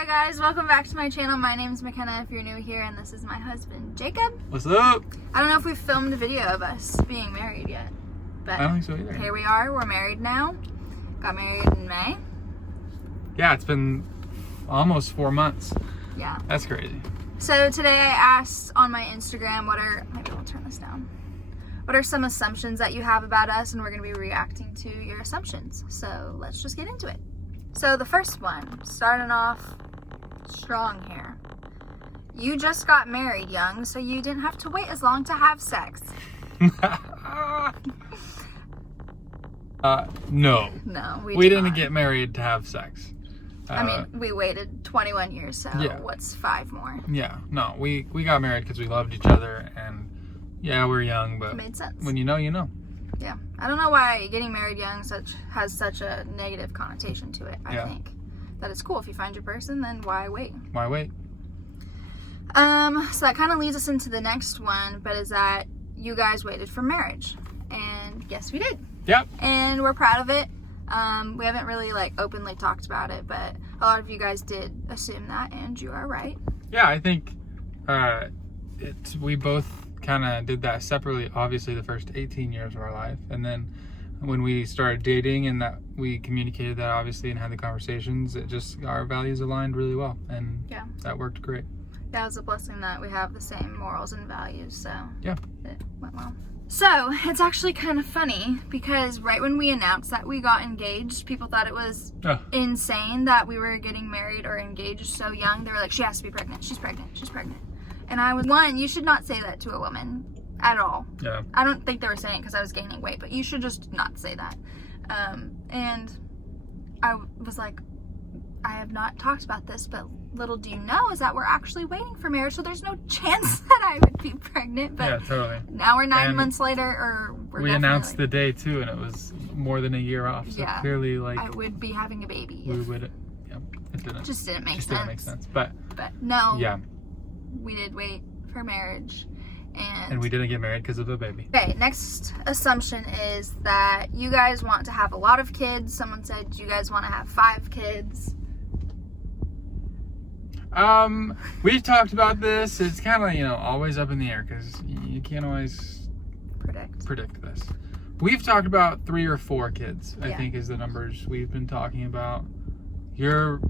Hi guys, welcome back to my channel. My name's McKenna if you're new here, and this is my husband, Jacob. What's up? I don't know if we've filmed a video of us being married yet, but I don't think so either. Here we are, we're married now. Got married in May. Yeah, it's been almost 4 months. Yeah. That's crazy. So today I asked on my Instagram maybe we'll turn this down. What are some assumptions that you have about us, and we're going to be reacting to your assumptions. So let's just get into it. So the first one, starting off strong here. You just got married young, so you didn't have to wait as long to have sex. No. No, we didn't not. get married to have sex. I mean, we waited 21 years, so yeah. What's 5 more? Yeah, no, we got married because we loved each other, and yeah, we're young, but It made sense. when you know, you know. Yeah, I don't know why getting married young has such a negative connotation to it. I think that it's cool if you find your person, then why wait? Why wait? So that kind of leads us into the next one, but is that you guys waited for marriage, and yes, we did. Yep. And we're proud of it. We haven't really openly talked about it, but a lot of you guys did assume that, and you are right. Yeah, I think we both kind of did that separately. Obviously, the first 18 years of our life, and then when we started dating, and that we communicated that obviously and had the conversations, it just our values aligned really well, and yeah, that worked great. Yeah, it was a blessing that we have the same morals and values, so yeah, it went well. So, it's actually kind of funny because right when we announced that we got engaged, people thought it was insane that we were getting married or engaged so young. They were like, she has to be pregnant, she's pregnant, she's pregnant. And I was, you should not say that to a woman at all. Yeah. I don't think they were saying it because I was gaining weight, but you should just not say that. And I was like, I have not talked about this, but little do you know is that we're actually waiting for marriage, so there's no chance that I would be pregnant. But yeah, totally. Now we're 9 months later, or we announced the day too, and it was more than a year off. So yeah, clearly, I would be having a baby. We would. Yeah, it didn't. Just didn't make sense. Didn't make sense. But no. Yeah. We did wait for marriage, and we didn't get married because of the baby. Okay, next assumption is that you guys want to have a lot of kids. Someone said you guys want to have 5 kids. We've talked about this. It's kind of, always up in the air because you can't always predict this. We've talked about 3 or 4 kids, I think is the numbers we've been talking about. You're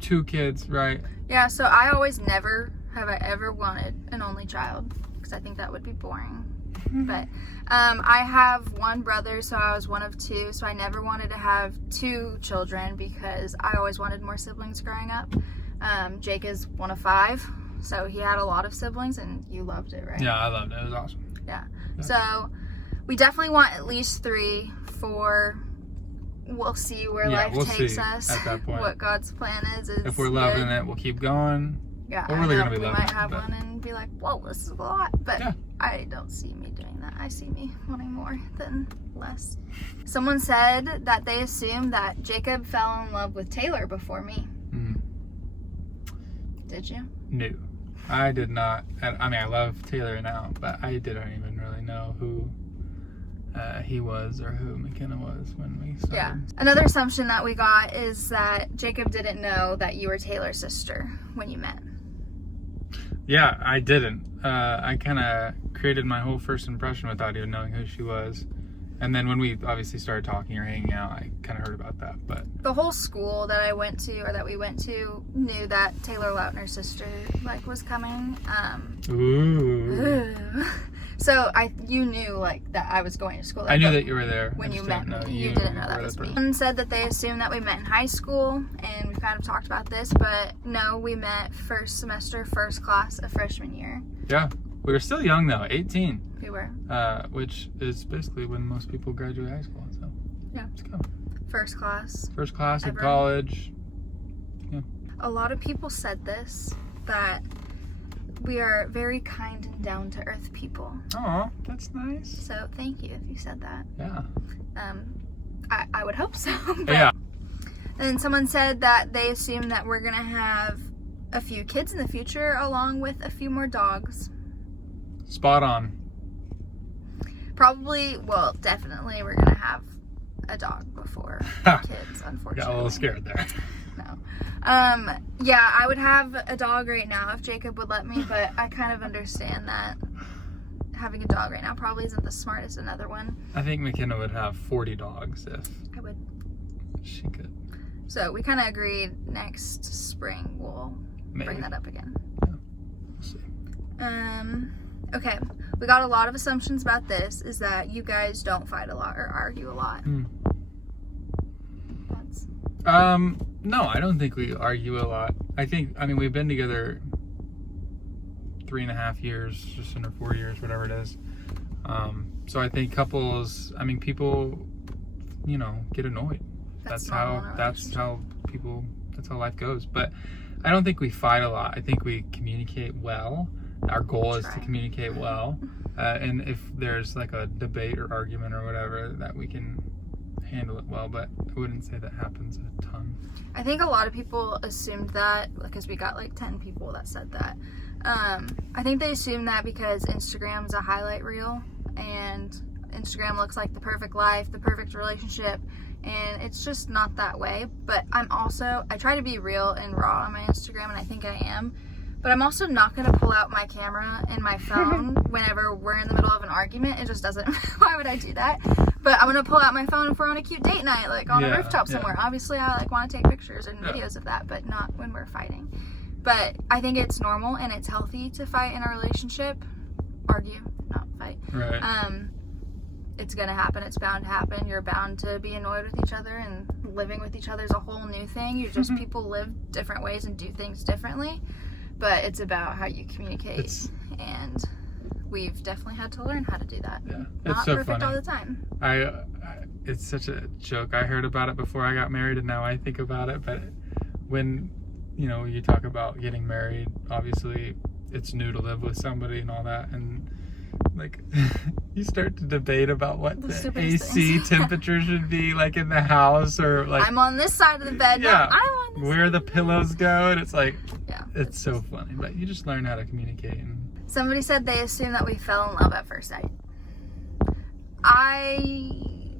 2 kids, right? Yeah, so I always never have I ever wanted an only child because I think that would be boring. But I have 1 brother, so I was one of 2, so I never wanted to have 2 children because I always wanted more siblings growing up. Jake is one of 5, so he had a lot of siblings, and you loved it, right? Yeah, I loved it. It was awesome. Yeah. So we definitely want at least 3, 4. We'll see where life takes us. At that point, what God's plan is if we're loving it, we'll keep going. Yeah, we're really gonna be we loving might it, have one and be like, whoa, this is a lot. But I don't see me doing that. I see me wanting more than less. Someone said that they assumed that Jacob fell in love with Taylor before me. Did you? No, I did not. I mean, I love Taylor now, but I didn't even really know who he was or who McKenna was when we started. Yeah. Another assumption that we got is that Jacob didn't know that you were Taylor's sister when you met. Yeah, I didn't. I kind of created my whole first impression without even knowing who she was. And then when we obviously started talking or hanging out, I kind of heard about that. But the whole school that I went to, or that we went to, knew that Taylor Lautner's sister was coming. Ooh. So you knew that I was going to school there. I knew that you were there when you met me. You didn't know that was me. Someone said that they assumed that we met in high school, and we've kind of talked about this, but no, we met first semester, first class of freshman year. Yeah, we were still young though, 18. We were. Which is basically when most people graduate high school. So yeah, let's go. First class. First class in college. Yeah. A lot of people said this, that we are very kind and down-to-earth people. Oh, that's nice. So thank you if you said that. Yeah. I would hope so. Yeah. And someone said that they assume that we're gonna have a few kids in the future, along with a few more dogs. Spot on. Probably, well, definitely we're gonna have a dog before kids, unfortunately. Got a little scared there. No. Yeah, I would have a dog right now if Jacob would let me, but I kind of understand that having a dog right now probably isn't the smartest. Another one. I think McKenna would have 40 dogs if I would. She could. So we kind of agreed next spring we'll bring that up again. Yeah. We'll see. Okay. We got a lot of assumptions about this. Is that you guys don't fight a lot or argue a lot? No, I don't think we argue a lot. I mean, we've been together 3.5 years, just under 4 years, whatever it is. So I think couples, I mean, people, you know, get annoyed. That's how life goes. But I don't think we fight a lot. I think we communicate well. Our goal is to communicate well. And if there's like a debate or argument or whatever, that we can handle it well, but I wouldn't say that happens a ton. I think a lot of people assumed that because we got like 10 people that said that. I think they assume that because Instagram's a highlight reel and Instagram looks like the perfect life, the perfect relationship, and it's just not that way. But I try to be real and raw on my Instagram, and I think I am. But I'm also not going to pull out my camera and my phone whenever we're in the middle of an argument. It just doesn't. Why would I do that? But I'm going to pull out my phone if we're on a cute date night, like on a rooftop somewhere. Obviously, I like want to take pictures and videos of that, but not when we're fighting. But I think it's normal and it's healthy to fight in a relationship. Argue, not fight. Right. It's going to happen. It's bound to happen. You're bound to be annoyed with each other, and living with each other is a whole new thing. You're just people live different ways and do things differently. But it's about how you communicate, and we've definitely had to learn how to do that. Yeah, Not it's so perfect funny all the time. It's such a joke. I heard about it before I got married, and now I think about it. But when, you know, you talk about getting married, obviously it's new to live with somebody and all that, and like you start to debate about what the AC temperature should be like in the house, or like I'm on this side of the bed. Yeah, no, I'm on this where side the pillows go, and it's like it's so just funny. But you just learn how to communicate. And somebody said they assume that we fell in love at first sight.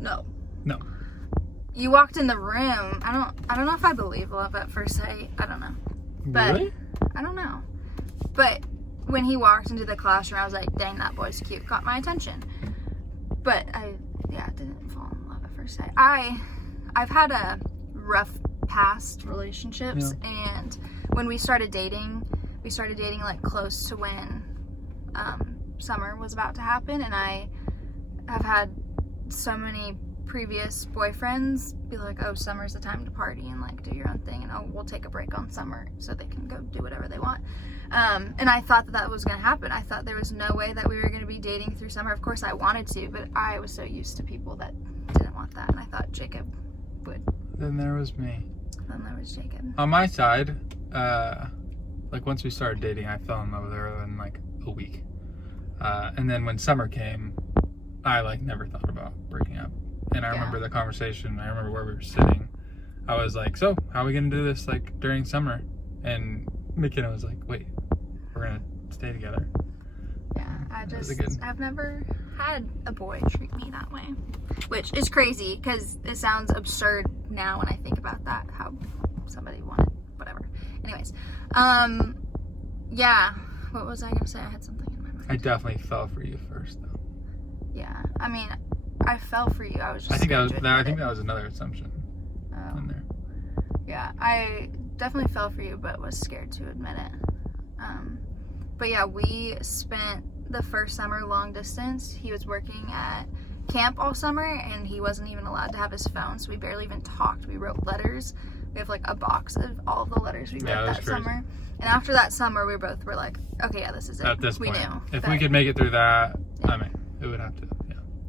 No. You walked in the room. I don't know if I believe love at first sight. I don't know. But really? I don't know. But when he walked into the classroom, I was like, dang, that boy's cute. Caught my attention. But I didn't fall in love at first sight. I've had a rough past relationships, and when we started dating like close to when summer was about to happen, and I have had so many previous boyfriends be like, oh, summer's the time to party and like do your own thing, and oh, we'll take a break on summer so they can go do whatever they want. And I thought that was going to happen. I thought there was no way that we were going to be dating through summer. Of course I wanted to, but I was so used to people that didn't want that, and I thought Jacob would. Then there was me. Then there was Jacob. On my side, like once we started dating, I fell in love with her in like a week. And then when summer came, I like never thought about breaking up. And I remember the conversation. I remember where we were sitting. I was like, so how are we going to do this like during summer? And McKenna was like, wait, we're going to stay together. Yeah, I've never had a boy treat me that way, which is crazy because it sounds absurd now when I think about that, how somebody wanted whatever. Anyways, yeah, what was I going to say? I had something in my mind. I definitely fell for you first, though. Yeah, I mean, I fell for you. I was just. I think that was another assumption. In there. Yeah, I definitely fell for you, but was scared to admit it. But yeah, we spent the first summer long distance. He was working at camp all summer, and he wasn't even allowed to have his phone, so we barely even talked. We wrote letters. We have like a box of all of the letters we wrote that summer. And after that summer, we both were like, okay, yeah, this is it. At this point, knew if we could make it through that, I mean, it would have to,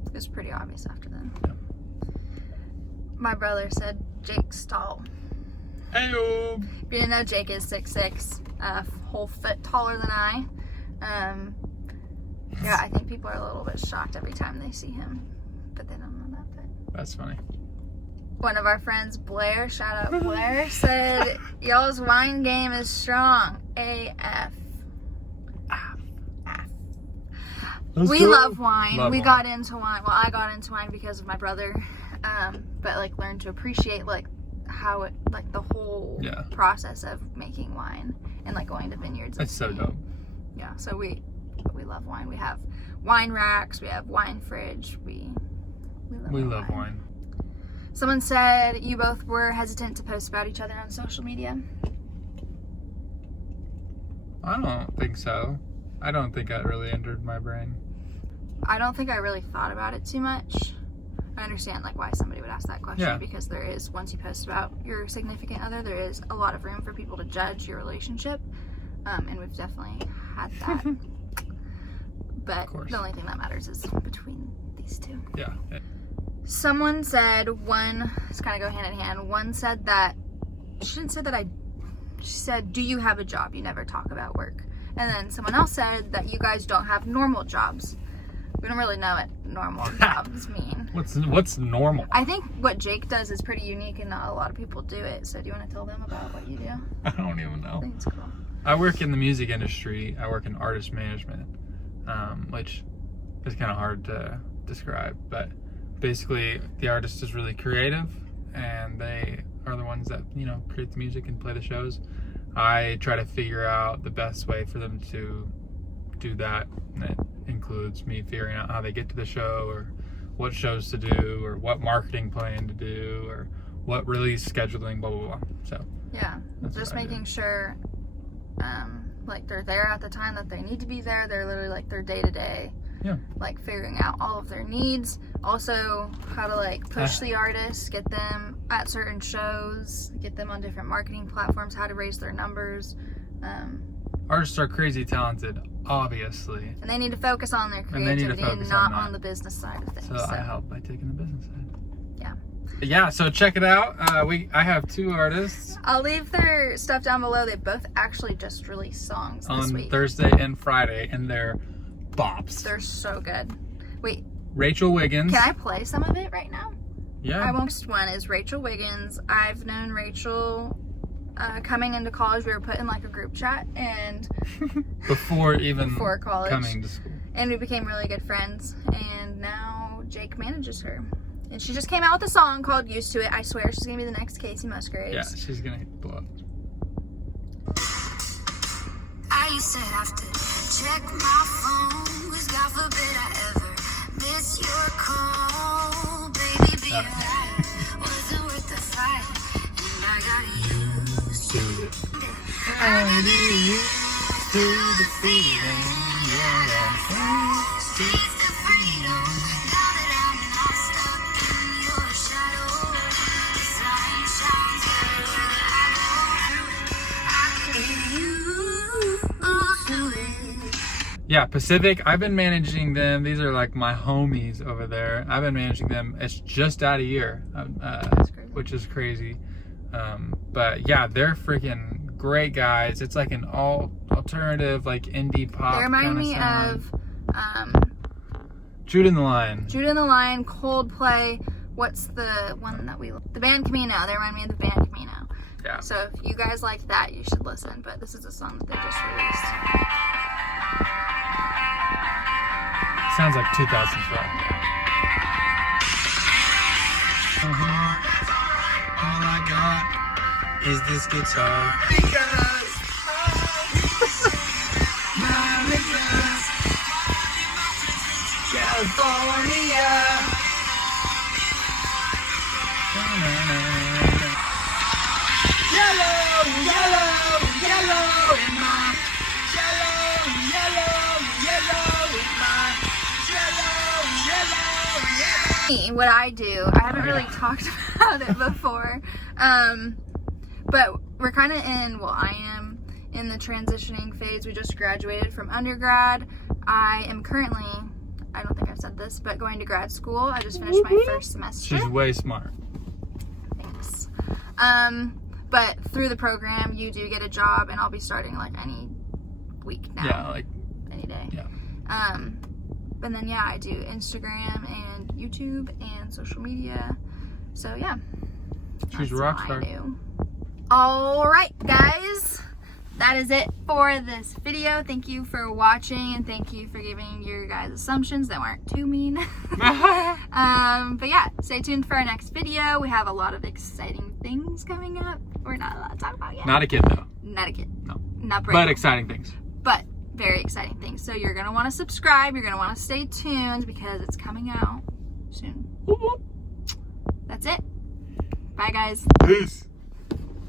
It was pretty obvious after then. Yeah. My brother said Jake's tall. Hey-o! If you didn't know, Jake is 6'6", a whole foot taller than I. Yeah, I think people are a little bit shocked every time they see him, but they don't know that. But that's funny. One of our friends, Blair, shout out Blair, said y'all's wine game is strong. AF. We love wine. We got into wine. Well, I got into wine because of my brother, but like learned to appreciate like how it, like, the whole process of making wine and, like, going to vineyards. That's so dope. Yeah, so we love wine. We have wine racks, we have wine fridge, we love wine. Someone said you both were hesitant to post about each other on social media. I don't think so. I don't think that really entered my brain. I don't think I really thought about it too much. I understand, like, why somebody would ask that question, because there is, once you post about your significant other, there is a lot of room for people to judge your relationship, and we've definitely had that. But the only thing that matters is between these two. Yeah. Someone said it's kind of go hand in hand. One said that, she didn't say that she said, do you have a job? You never talk about work. And then someone else said that you guys don't have normal jobs. We don't really know what normal jobs mean. What's normal? I think what Jake does is pretty unique and not a lot of people do it. So do you want to tell them about what you do? I don't even know. I think it's cool. I work in the music industry. I work in artist management, which is kind of hard to describe. But basically, the artist is really creative, and they are the ones that, you know, create the music and play the shows. I try to figure out the best way for them to do that, and it includes me figuring out how they get to the show, or what shows to do, or what marketing plan to do, or what release scheduling, blah blah blah. So yeah, just making sure like they're there at the time that they need to be there. They're literally like their day to day, like figuring out all of their needs, also how to like push the artists, get them at certain shows, get them on different marketing platforms, how to raise their numbers. Artists are crazy talented, obviously. And they need to focus on their creativity and not on the business side of things. So I help by taking the business side. Yeah. Yeah, so check it out. I have 2 artists. I'll leave their stuff down below. They both actually just released songs this week. On Thursday and Friday, and they're bops. They're so good. Wait. Rachel Wiggins. Can I play some of it right now? Yeah. Next one is Rachel Wiggins. I've known Rachel coming into college. We were put in like a group chat, and before college, coming to school, and we became really good friends. And now Jake manages her, and she just came out with a song called "Used to It." I swear she's gonna be the next Casey Musgraves. Yeah, she's gonna blow up. I used to have to check my phone, 'cause God forbid I ever miss your call, baby. Being right wasn't worth the fight, and I got used to it. I got used to the feeling, taste the freedom. Now that I'm not stuck in your shadow, the sun shines everywhere I go. I can get used to it. Yeah, Pacific, I've been managing them. These are like my homies over there. I've been managing them. It's just out a year, which is crazy. But yeah, they're freaking great guys. It's like an alternative, like indie pop. They remind me of Jude and the Lion. Jude and the Lion, Coldplay. What's the one that the band Camino? They remind me of the band Camino. Yeah. So if you guys like that, you should listen. But this is a song that they just released. Sounds like 2012. All I got is this guitar. California. Yellow, yellow, yellow in my What I do, I haven't really talked about it before, but we're kind of I am in the transitioning phase. We just graduated from undergrad. I am currently, I don't think I've said this, but going to grad school. I just finished my first semester. She's way smart. Thanks. But through the program, you do get a job, and I'll be starting like any week now. Yeah, like any day. Yeah. And then I do Instagram and YouTube and social media. So yeah. She's a rock star. All right, guys. that is it for this video. Thank you for watching, and thank you for giving your guys' assumptions that weren't too mean. But yeah, stay tuned for our next video. We have a lot of exciting things coming up. We're not allowed to talk about yet. Not a kid though. Not a kid. No. Not brave. But exciting things. But very exciting things. So you're going to want to subscribe. You're going to want to stay tuned because it's coming out soon. Whoop, whoop. That's it. Bye, guys. Peace.